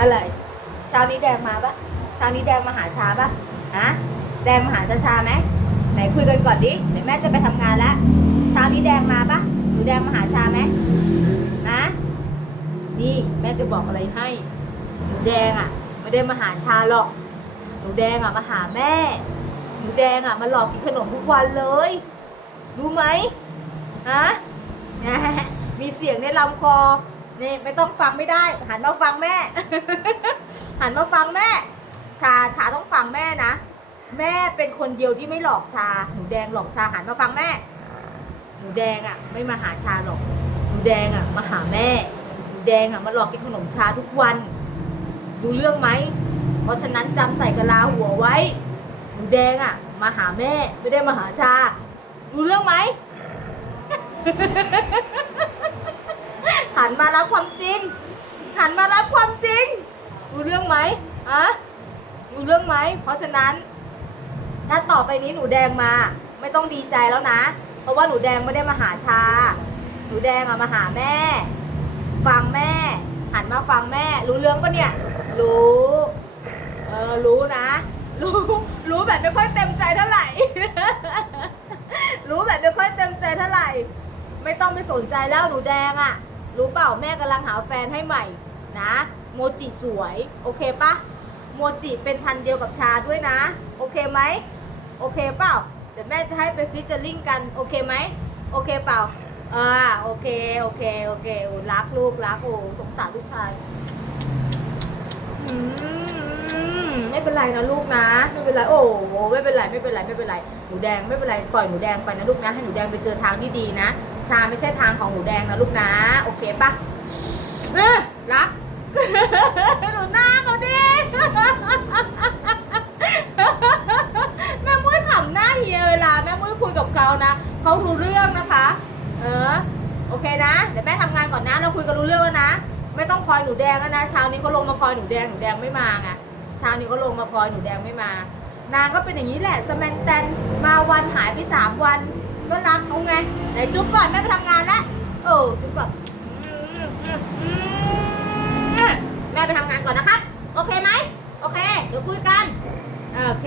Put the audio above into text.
อะไรเช้านี้แดงมาปะเช้านี้แดงมาหาชาปะฮะแดงมาหาชาชาไหมไหนคุยกันก่อนดิเดี๋ยวแม่จะไปทำงานแล้วเช้านี้แดงมาปะหนูแดงมาหาชาไหมนะนี่แม่จะบอกอะไรให้หนูแดงอะไม่ได้มาหาชาหรอกหนูแดงอะมาหาแม่หนูแดงอะมาหลอกกินขนมทุกวันเลยรู้ไหมฮะมีเสียงในลำคอ นี่ไม่ต้องฟังไม่ได้ หันมาฟังแม่ หันมาฟังแม่ ชาชาต้องฟังแม่นะ แม่เป็นคนเดียวที่ไม่หลอกชา หนูแดงหลอกชาหันมาฟังแม่ หนูแดงอะ ไม่มาหาชาหรอก หนูแดงอะ มาหาแม่ หนูแดงอะมาหลอกกินขนมชาทุกวัน ดูเรื่องไหม เพราะฉะนั้นจำใส่กะลาหัวไว้ หนูแดงอะ มาหาแม่ไม่ได้มาหาชา ดูเรื่องไหม หันมารับความจริง หันมารับความจริงรู้เรื่องไหมอะรู้เรื่องไหม เพราะฉะนั้น ถ้าต่อไปนี้หนูแดงมา ไม่ต้องดีใจแล้วนะ เพราะว่าหนูแดงไม่ได้มาหาชา หนูแดงอะมาหาแม่ ฟังแม่ หันมาฟังแม่ รู้เรื่องปะเนี่ย รู้ เออ รู้นะ รู้ รู้แบบไม่ค่อยเต็มใจเท่าไหร่ รู้แบบไม่ค่อยเต็มใจเท่าไหร่ ไม่ต้องไปสนใจแล้วหนูแดงอะ รู้เปล่าแม่กำลังหาแฟนให้ใหม่นะ โมจิสวย โอเคปะโมจิเป็นพันเดียวกับชาด้วยนะ โอเคไหมโอเคเปล่าเดี๋ยวแม่จะให้ไปฟิชเจอริงกัน โอเคไหมโอเคเปล่าอ่าโอเค โอเค โอเครักลูกรักโอ้สงสารลูกชายอืมไม่ เป็นไรนะลูกนะไม่เป็นไรโอ้โหไม่เป็นไรไม่เป็นไรไม่เป็นไรหนูแดงไม่เป็นไรปล่อยหนูแดงไปนะลูกนะให้หนูแดงไปเจอทางที่ดีนะ ชาไม่ใช่ทางของหนูแดงนะลูกนะ โอเคปะเออรักหนูหน้าเขาดิแม่มุ้ยขำหน้าเฮียเวลาแม่มุ้ยคุยกับเขานะเขารู้เรื่องนะคะ เออโอเคนะเดี๋ยวแม่ทำงานก่อนนะเราคุยกันรู้เรื่องแล้วนะไม่ต้องคอยหนูแดงแล้วนะเช้านี้เขาลงมาคอยหนูแดงหนูแดงไม่มาไง เช้านี้ก็ลงมาคอยหนูแดงไม่มา นางก็เป็นอย่างนี้แหละสแมนแตนมาวันหายไปสามวัน ก็รักเขาไงไหนจุ๊บก่อนแม่ไปทำงานแล้วโอ้จุ๊บก่อนแม่ไปทำงานก่อนนะครับ โอเคไหมโอเค เดี๋ยวคุยกัน โอเค